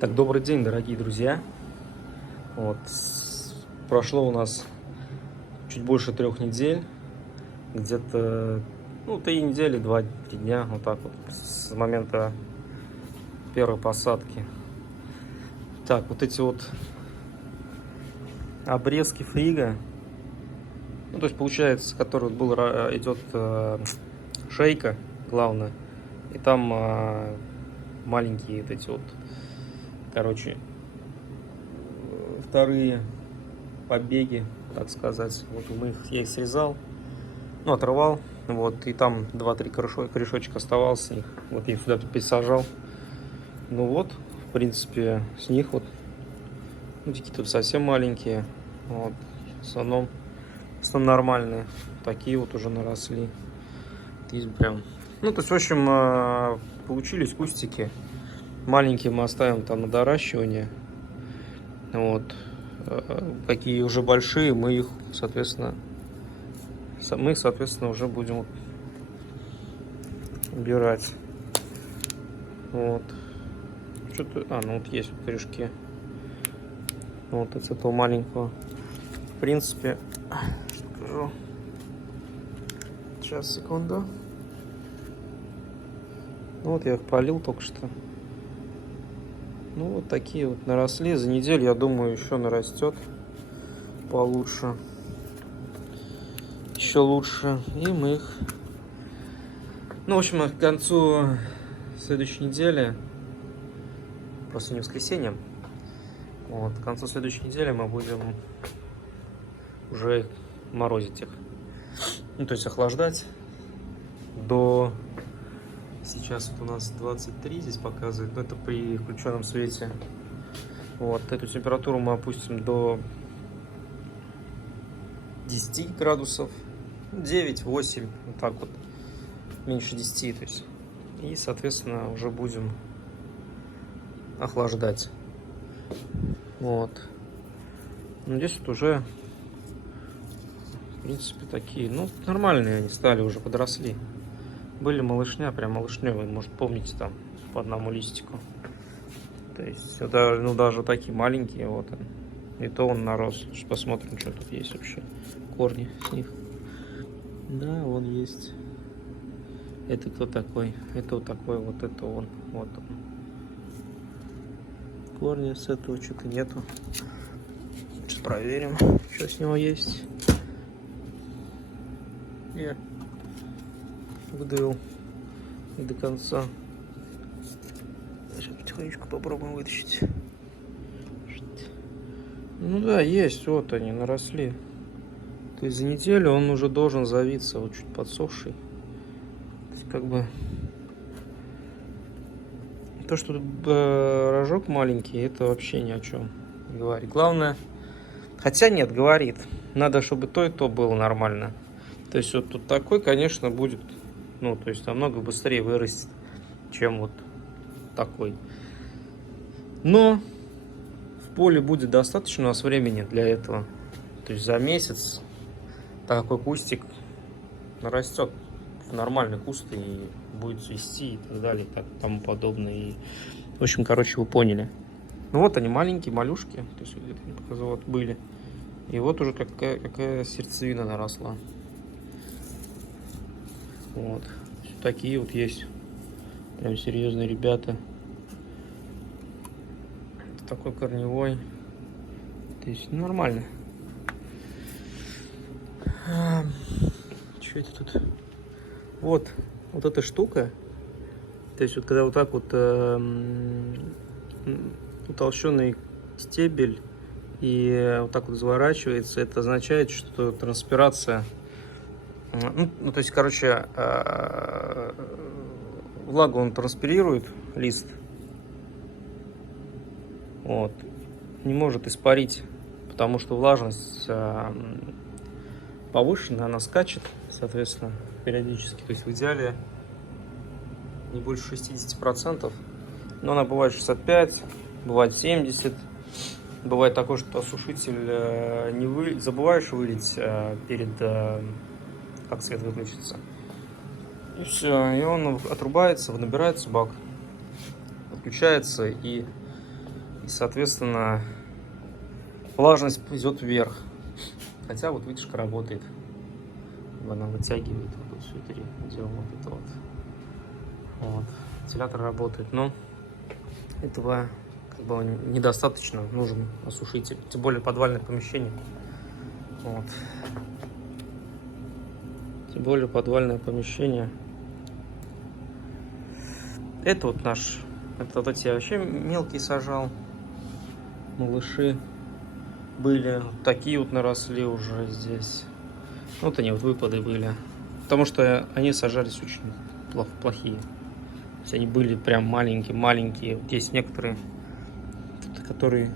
Так, добрый день, дорогие друзья. Вот, прошло у нас чуть больше 3 недель, где-то, 3 недели, 2-3 дня, вот так вот, с момента первой посадки. Так, вот эти вот обрезки фрига, то есть получается, который вот был, идет шейка, главное, и там маленькие вот эти вот, короче, вторые побеги, так сказать. Вот я их срезал, отрывал, вот, и там 2-3 корешочка оставалось с них. Вот я их сюда пересажал. Ну вот, в принципе, с них вот, такие тут совсем маленькие, вот, в основном нормальные. Такие вот уже наросли. Есть прям. То есть, в общем, получились кустики. Маленькие мы оставим там на доращивание. Вот. Какие уже большие, мы их, соответственно, уже будем убирать. Вот. Что-то, вот есть вот корешки. Вот от этого маленького. В принципе, скажу. Сейчас, секунду. Вот я их полил только что. Вот такие вот наросли. За неделю, я думаю, еще нарастет получше. Еще лучше. И мы их... в общем, к концу следующей недели, просто не воскресенье, вот, к концу следующей недели мы будем уже морозить их. То есть охлаждать до... Сейчас вот у нас 23 здесь показывает, но это при включенном свете. Вот, эту температуру мы опустим до 10 градусов, 9-8, вот так вот, меньше 10, то есть. И, соответственно, уже будем охлаждать. Вот. Здесь вот уже, в принципе, такие, нормальные они стали, уже подросли. Были малышня, прям малышневые, может, помните, там по одному листику. То есть, это, даже такие маленькие, вот он. И то он нарос. Сейчас посмотрим, что тут есть вообще. Корни с них. Да, вон есть. Это кто такой? Это вот такой, вот это он. Вот он. Корни с этого что-то нету. Сейчас проверим, что с него есть. Нет. Выдавил не до конца. Сейчас потихонечку попробуем вытащить. Да, есть, вот они наросли. То есть за неделю он уже должен завиться, вот чуть подсохший. То есть как бы то, что рожок маленький, это вообще ни о чем не говорит. Главное, хотя нет, говорит, надо, чтобы то и то было нормально. То есть вот тут такой, конечно, будет, то есть намного быстрее вырастет, чем вот такой. Но в поле будет достаточно у нас времени для этого. То есть за месяц такой кустик нарастет в нормальный куст и будет цвести и так далее, и тому подобное. И, в общем, вы поняли. Вот они, маленькие, малюшки, то есть где-то не показал, вот были. И вот уже какая сердцевина наросла. Вот. Такие вот есть. Прям серьезные ребята. Такой корневой. То есть нормально. Что это тут? Вот эта штука. То есть вот когда вот так вот утолщенный стебель и вот так вот заворачивается, это означает, что транспирация. То есть, влагу он транспирирует, лист. Вот. Не может испарить, потому что влажность повышенная, она скачет, соответственно, периодически. То есть в идеале не больше 60%. Но она бывает 65%, бывает 70%. Бывает такое, что осушитель забываешь вылить перед... как свет выключится. И все, и он отрубается, набирается бак, отключается, и соответственно, влажность идет вверх. Хотя вот вытяжка работает. Она вытягивает вот все это дело, вот это вот. Вот. Вентилятор работает, но этого как бы недостаточно. Нужен осушитель. Тем более подвальное помещение. Вот. Тем более подвальное помещение. Это вот наш. Это вот эти я вообще мелкие сажал. Малыши были. Вот такие вот наросли уже здесь. Вот они вот выпады были. Потому что они сажались очень плохие. То есть они были прям маленькие. Вот есть некоторые, которые...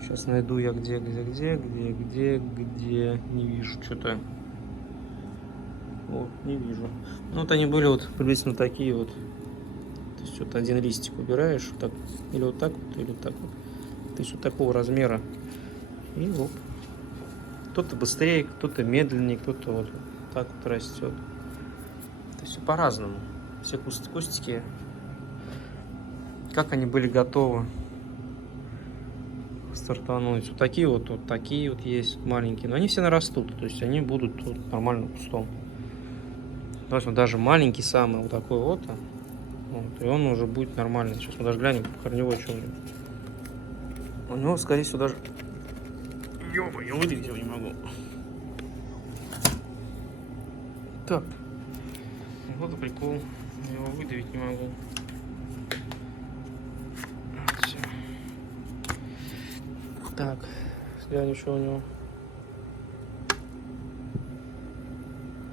Сейчас найду я где. Не вижу что-то. Вот, не вижу. Ну вот они были вот приблизительно такие вот. То есть вот один листик убираешь, вот так, или вот так вот, или вот так вот. То есть вот такого размера. И вот. Кто-то быстрее, кто-то медленнее, кто-то вот так вот растет. То есть по-разному. Все кустики. Как они были готовы стартануть. Вот такие вот есть маленькие. Но они все нарастут. То есть они будут вот нормально кустом. Даже маленький самый вот такой вот. Вот, и он уже будет нормальный. Сейчас мы даже глянем корневой, что у него. У него, скорее всего, даже... Ё-моё, я выдавить его не могу. Так. Вот и прикол. Я его выдавить не могу. Все. Так. Глянем, что у него.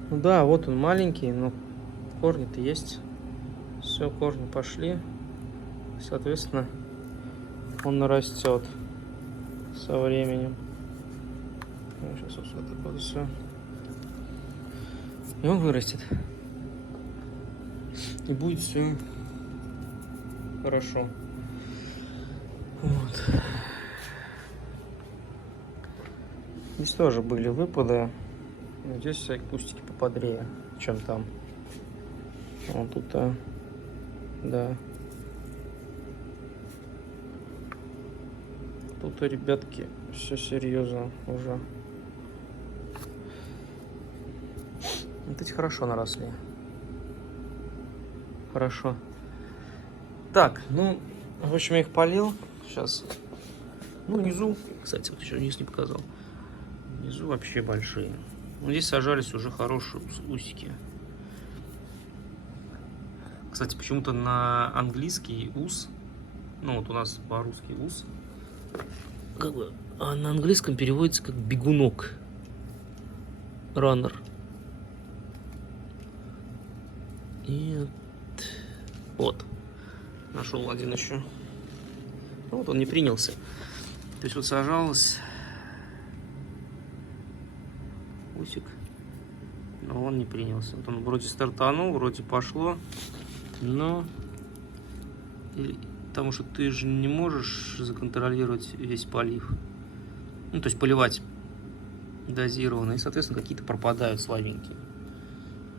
Ну да, вот он маленький, но корни-то есть. Все, корни пошли. Соответственно, он нарастет со временем. Сейчас вот так вот все. И он вырастет. И будет все хорошо. Вот. Здесь тоже были выпады. Но здесь всякие кустики поподрее, чем там. Вот тут, да. Тут, ребятки, все серьезно уже. Вот эти хорошо наросли. Хорошо. Так, ну, в общем, я их полил. Сейчас. Ну, внизу, кстати, вот еще низ не показал. Внизу вообще большие. Ну, здесь сажались уже хорошие усики. Кстати, почему-то на английский ус, ну вот у нас по-русски ус, как бы, а на английском переводится как бегунок. Раннер. И вот. Нашел один еще. Ну, вот он не принялся. То есть вот сажалось усик, но он не принялся. Вот он вроде стартанул, вроде пошло, но потому что ты же не можешь законтролировать весь полив. Ну, то есть поливать дозированно, и, соответственно, какие-то пропадают слабенькие.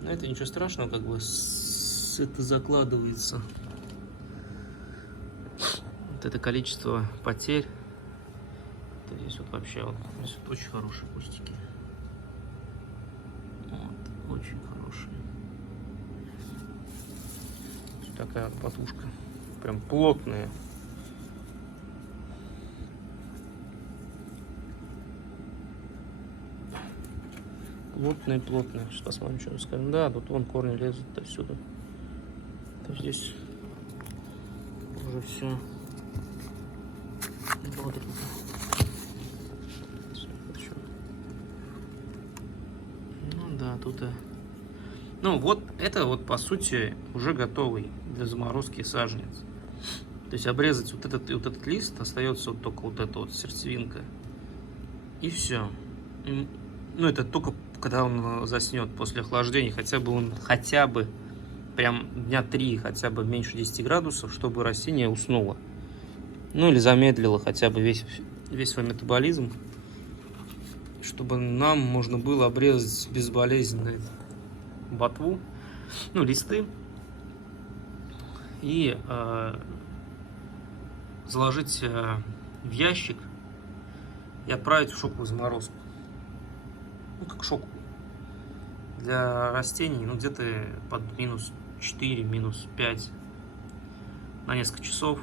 Но это ничего страшного, как бы это закладывается. Вот это количество потерь. Вот здесь вот вообще вот, здесь вот очень хорошие кустики. Вот, очень хорошие. Вот такая вот потушка. Прям плотная. Плотная. Сейчас посмотрим, что скажем. Да, тут вон корни лезут отсюда. То здесь уже все. Вот это. Ну да, тут. Ну вот это вот по сути уже готовый для заморозки саженец. То есть обрезать вот этот лист, остается вот только вот эта вот сердцевинка. И все. Ну это только когда он заснет после охлаждения, хотя бы прям дня 3, хотя бы меньше 10 градусов, чтобы растение уснуло. Ну или замедлило хотя бы весь свой метаболизм, чтобы нам можно было обрезать безболезненно ботву, ну листы, и заложить в ящик и отправить в шоковую заморозку. Ну, как шоку. Для растений, ну, где-то под минус 4, минус 5 на несколько часов,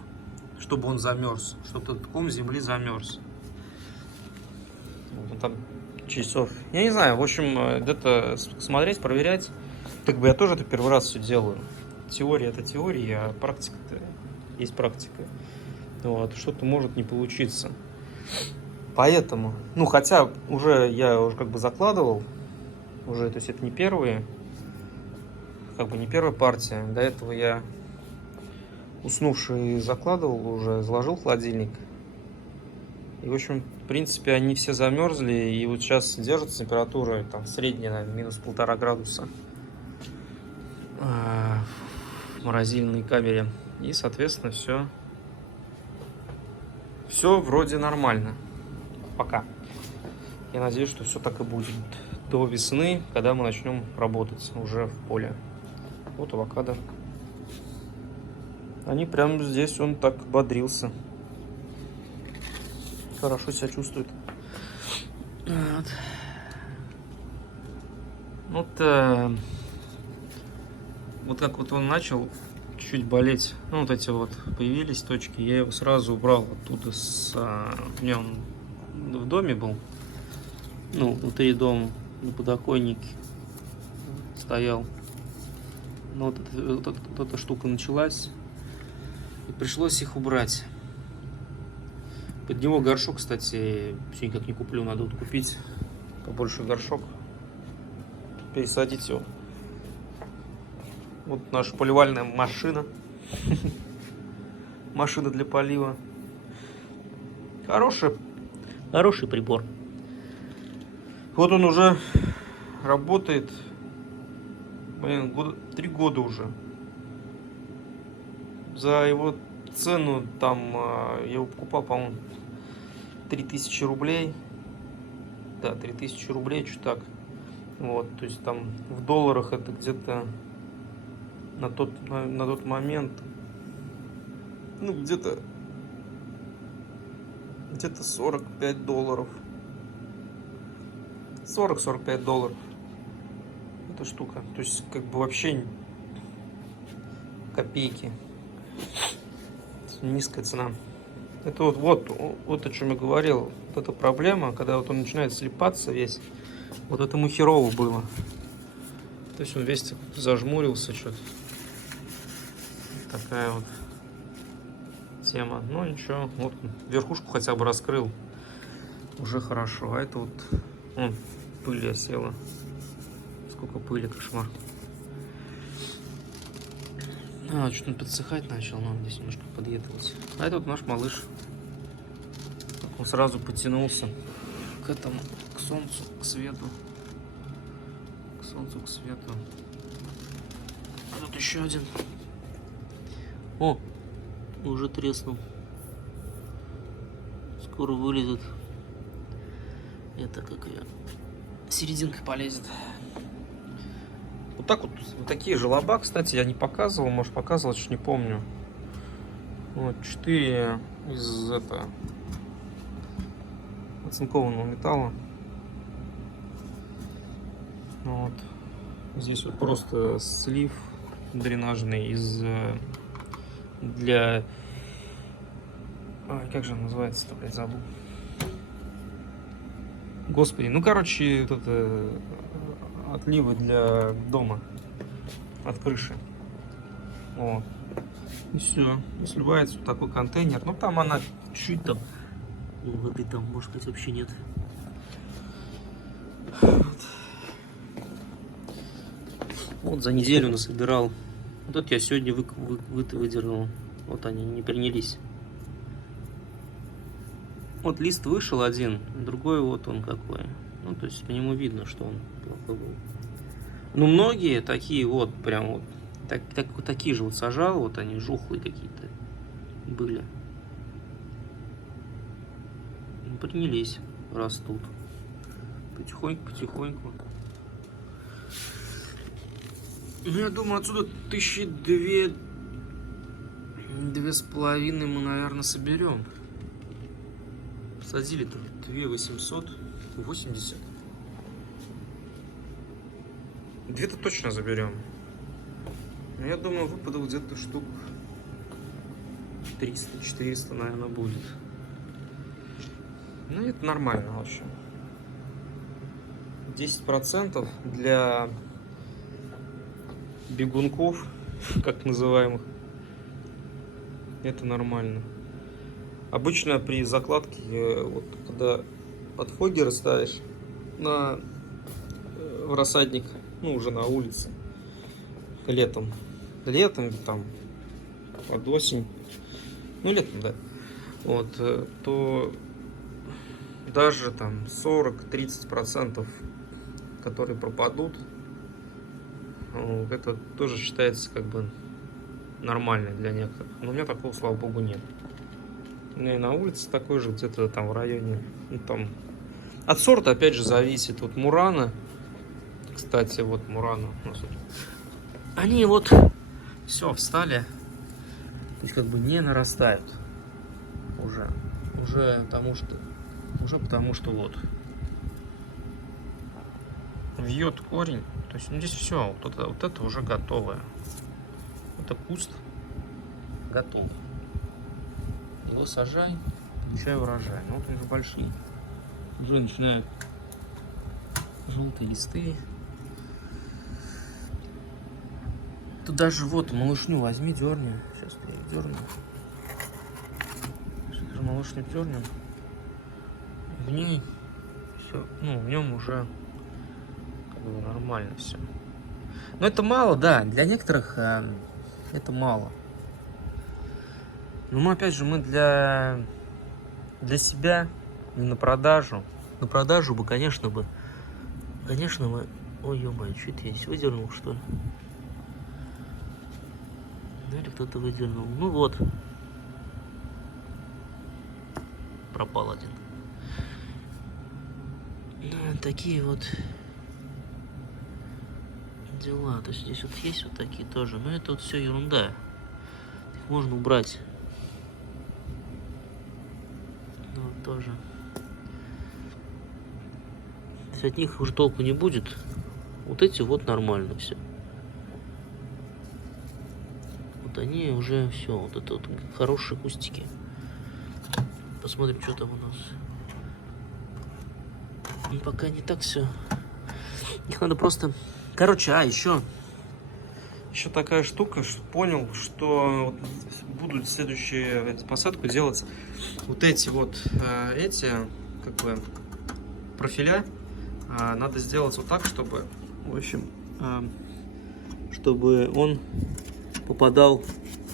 чтобы он замерз, чтобы этот ком земли замерз. Вот он там часов. Я не знаю, в общем, где-то смотреть, проверять. Так бы я тоже это первый раз все делаю. Теория это теория, а практика-то есть практика. Вот, что-то может не получиться. Поэтому, ну, хотя я уже как бы закладывал, уже, то есть это не первая партия. До этого я уснувший закладывал уже, заложил в холодильник. И, в общем, в принципе, они все замерзли, и вот сейчас держится температура там средняя, наверное, минус 1,5 градуса в морозильной камере. И, соответственно, все вроде нормально. Пока. Я надеюсь, что все так и будет до весны, когда мы начнем работать уже в поле. Вот авокадо. Они прямо здесь, он так бодрился. Хорошо себя чувствует. Вот как вот он начал чуть-чуть болеть, ну вот эти вот появились точки, я его сразу убрал оттуда у меня он в доме был, ну внутри дома на подоконнике стоял. Но вот эта штука началась, и пришлось их убрать. Под него горшок, кстати, все никак не куплю, надо вот купить побольше горшок, пересадить его. Вот наша поливальная машина. Машина для полива. Хороший прибор. Вот он уже работает. 3 года уже. За его цену там я его покупал, по-моему, 3000 рублей. Да, 3000 рублей, что так. Вот, то есть там в долларах это где-то на тот момент, ну, где-то $45. 40-45 эта штука. То есть как бы вообще копейки. Низкая цена. Это вот о чем я говорил. Вот эта проблема, когда вот он начинает слипаться весь. Вот этому херово было. То есть он весь зажмурился что-то. Такая вот тема. Ну ничего, вот верхушку хотя бы раскрыл. Уже хорошо. А это вот пыль осела. Сколько пыли, кошмар. Что-то он подсыхать начал, но здесь немножко подъедалось. А это вот наш малыш. Он сразу потянулся к этому, к солнцу, к свету. К солнцу, к свету. А тут еще один. О, уже треснул. Скоро вылезет. Это как ее серединка полезет. Вот так вот такие желоба, кстати, я не показывал, может показывал, что не помню. Вот 4 из оцинкованного металла. Вот. Здесь вот просто слив дренажный для... как же он называется-то, блядь, забыл. Господи, ну короче, вот это отливы для дома от крыши. Вот. И все. И сливается вот такой контейнер. Ну там она чуть там воды там, может быть, вообще нет. Вот за неделю насобирал. Вот это я сегодня выдернул. Вот они не принялись. Вот лист вышел один, другой вот он какой. Ну, то есть по нему видно, что он плохой был. Ну, многие такие вот, прям вот, такие же вот сажал, вот они жухлые какие-то были. Ну, принялись, растут. Потихоньку. Ну, я думаю, отсюда 1002, 2,5 мы, наверное, соберем. Посадили там 2,880. 2-то точно заберем. Но я думаю, выпадов где-то штук 300-400, наверное, будет. Ну, это нормально вообще. 10% для бегунков, как называемых, это нормально. Обычно при закладке, вот когда от фогера ставишь в рассадник, ну уже на улице, летом там под осень, ну летом, да, вот, то даже там 40-30%, которые пропадут, это тоже считается как бы нормально для некоторых. Но у меня такого, слава богу, нет. У меня и на улице такой же, где-то там в районе, ну там от сорта опять же зависит. Вот Мурана, кстати, вот Мурана у нас вот, они вот все встали, то есть как бы не нарастают уже потому что вот вьет корень, то есть ну, здесь все, вот это уже готовое, это куст готов, его сажай, получай урожай. Ну вот он уже большие, уже начинают желтые листы. Тут даже вот малышню возьми, дерни. Сейчас я их дерну. Сейчас малышню дернем. В ней все, ну, в нем уже как бы нормально все. Но это мало, да, для некоторых это мало. Но мы опять же, мы для себя, не на продажу. На продажу бы, конечно мы... Ой, ё-моё, что это я здесь выдернул, что ли? Или кто-то выдернул. Ну вот. Пропал один. Да, такие вот дела. То есть здесь вот есть вот такие тоже. Но это вот все ерунда. Их можно убрать. Ну, вот тоже. То есть от них уже толку не будет. Вот эти вот нормально все. Вот они уже все. Вот это вот хорошие кустики. Посмотрим, что там у нас. Ну, пока не так все. Их надо просто... Короче, еще такая штука, что понял, что вот будут следующую посадку делать вот эти вот, как бы, профиля. Надо сделать вот так, чтобы, в общем, чтобы он попадал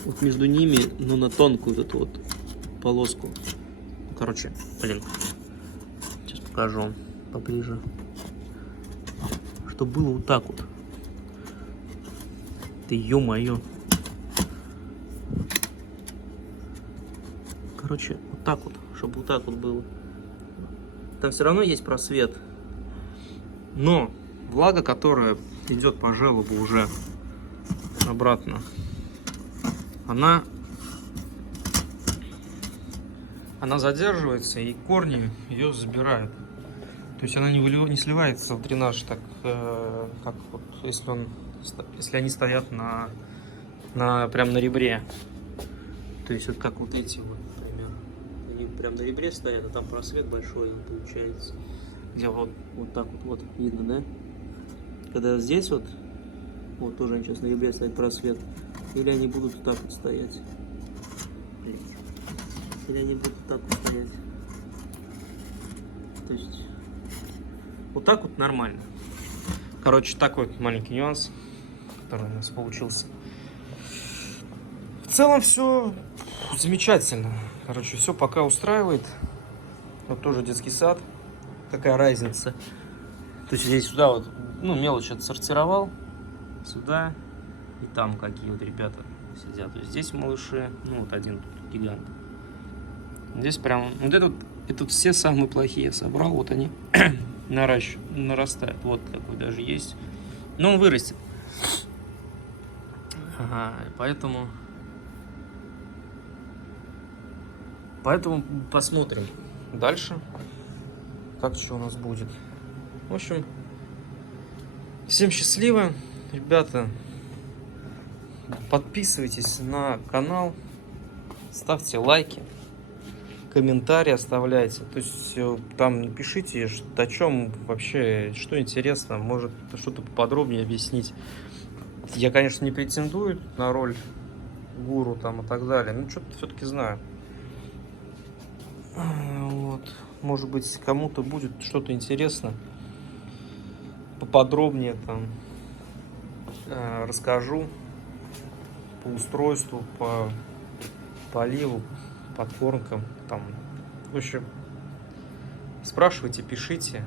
вот между ними, но на тонкую вот эту вот полоску. Короче, блин, сейчас покажу поближе, чтобы было вот так вот. Ты ё-моё. Короче, вот так вот, чтобы вот так вот было. Там все равно есть просвет, но влага, которая идет по желобу уже обратно, она задерживается, и корни ее забирают. То есть она не сливается в дренаж, так как вот, если они стоят прям на ребре. То есть вот как вот эти вот, например, они прям на ребре стоят, а там просвет большой получается. Где вот так вот видно, да? Когда здесь вот тоже они сейчас на ребре стоят, просвет. Или они будут вот так вот стоять. Или они будут вот так вот стоять. То есть вот так вот нормально. Короче, такой вот маленький нюанс, который у нас получился. В целом все замечательно. Короче, все пока устраивает. Вот тоже детский сад. Какая разница? То есть здесь сюда вот, ну, мелочь отсортировал. Сюда и там какие вот ребята сидят. То есть здесь малыши, ну вот один тут гигант. Здесь прям, вот это все самые плохие собрал, вот они нарастают. Вот какой даже есть. Но он вырастет. Ага, поэтому Поэтому посмотрим дальше, как что у нас будет. В общем, всем счастливо, ребята. Подписывайтесь на канал, ставьте лайки, комментарии оставляйте. То есть там пишите, о чем вообще, что интересно, может что-то поподробнее объяснить. Я, конечно, не претендую на роль гуру там и так далее, но что-то все-таки знаю. Вот. Может быть, кому-то будет что-то интересно, поподробнее там расскажу по устройству, по поливу, подкормкам там. В общем, спрашивайте, пишите,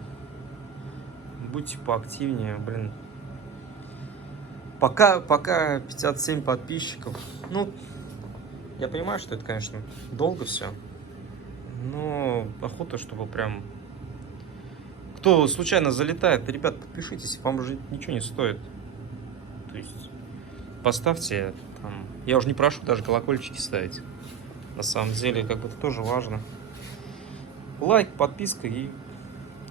будьте поактивнее, блин. Пока 57 подписчиков. Ну, я понимаю, что это, конечно, долго все, но охота, чтобы прям... Кто случайно залетает, ребят, подпишитесь, вам же ничего не стоит. То есть поставьте там... Я уже не прошу даже колокольчики ставить. На самом деле, как бы это тоже важно. Лайк, подписка и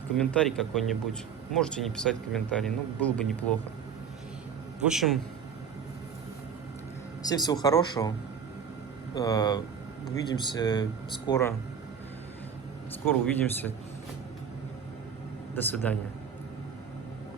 комментарий какой-нибудь. Можете не писать комментарий, но было бы неплохо. В общем, всем всего хорошего. Увидимся скоро. Скоро увидимся. До свидания.